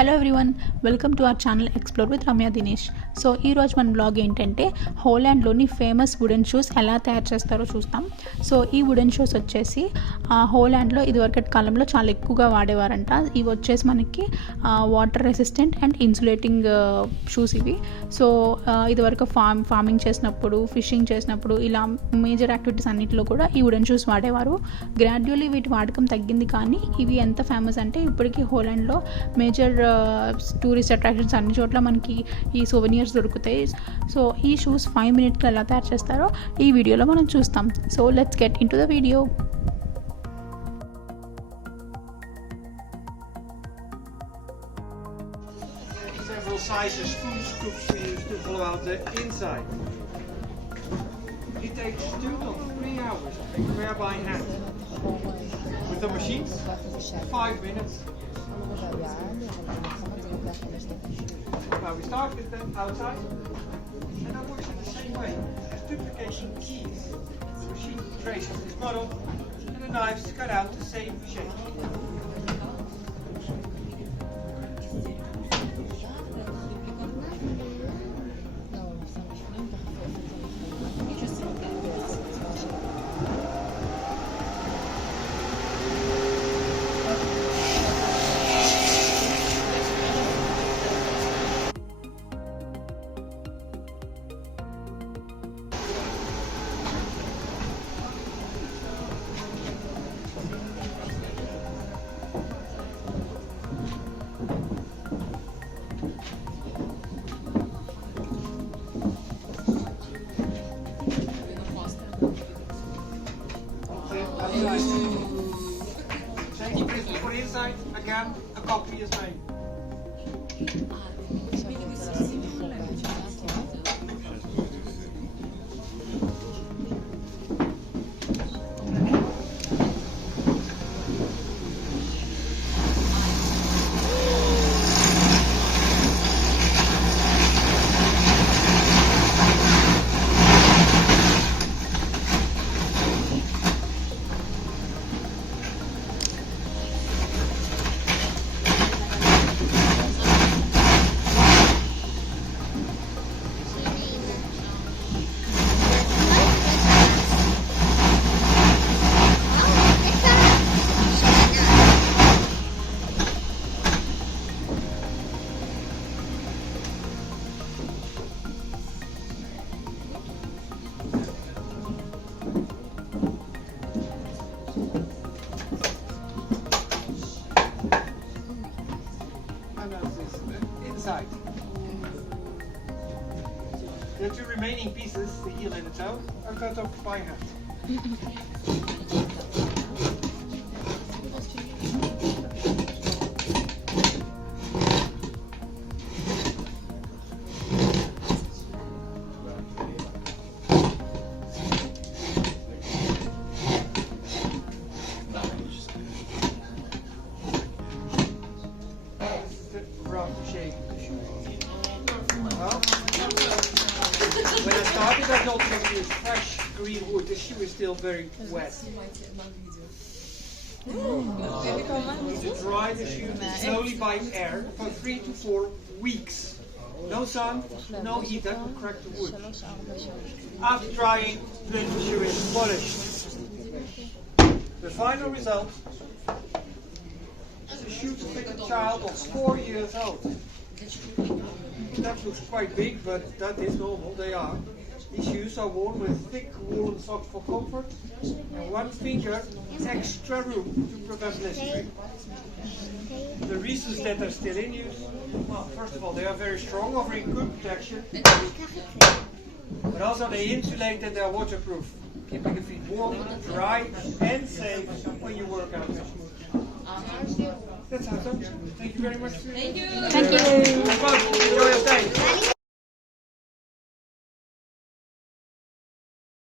Hello everyone, welcome to our channel explore with Ramya Dinesh. So ఈరోజు మన blog ఏంటంటే హోలాండ్లోని famous wooden shoes ఎలా తయారు చేస్తారో చూస్తాం. సో ఈ వుడెన్ షూస్ వచ్చేసి హోలాండ్లో ఇదివరకటి కాలంలో చాలా ఎక్కువగా వాడేవారంట. ఇవి వచ్చేసి మనకి water resistant and insulating shoes ఇవి. సో ఇదివరకు ఫార్మింగ్ చేసినప్పుడు, ఫిషింగ్ చేసినప్పుడు, ఇలా మేజర్ యాక్టివిటీస్ అన్నింటిలో కూడా ఈ వుడెన్ షూస్ వాడేవారు. గ్రాడ్యువల్లీ వీటి వాడకం తగ్గింది, కానీ ఇవి ఎంత ఫేమస్ అంటే ఇప్పటికీ హోలాండ్లో మేజర్ టూరిస్ట్ అట్రాక్షన్స్ అన్ని చోట్ల మనకి ఈ సోవెనియర్స్ దొరుకుతాయి. సో ఈ షూస్ 5 minutesలో ఎలా తయారు చేస్తారో ఈ వీడియోలో మనం చూస్తాం. So let's get in to the video. Several sizes food scoops we use to follow out the inside. It takes 2 to 3 hours to prepare by hand. With the machines, 5 minutes. Now we start with the outside, and that works in the same way as duplication keys. The machine traces this model, and the knives cut out the same shape. Safety prison for inside, again, a copy is made. The 2 remaining pieces, the heel and the toe, are cut off by hand. This is the round shape of the shoe. Well, when I started, I thought it was fresh green wood. The shoe is still very wet. To dry the shoe slowly by air for 3 to 4 weeks. No sun, no heat that will crack the wood. After drying, the shoe is polished. The final result is a shoe to fit a child of 4 years old. That looks quite big, but that is normal, they are. These shoes are worn with thick woolen socks for comfort and 1 finger extra room to prevent blistering. The reasons that they're still in use, well, first of all, they are very strong, offering good protection, but also they insulate and they're waterproof, keeping your feet warm, dry and safe when you work out. That's how it goes. Thank you very much. Thank you. Enjoy your stay.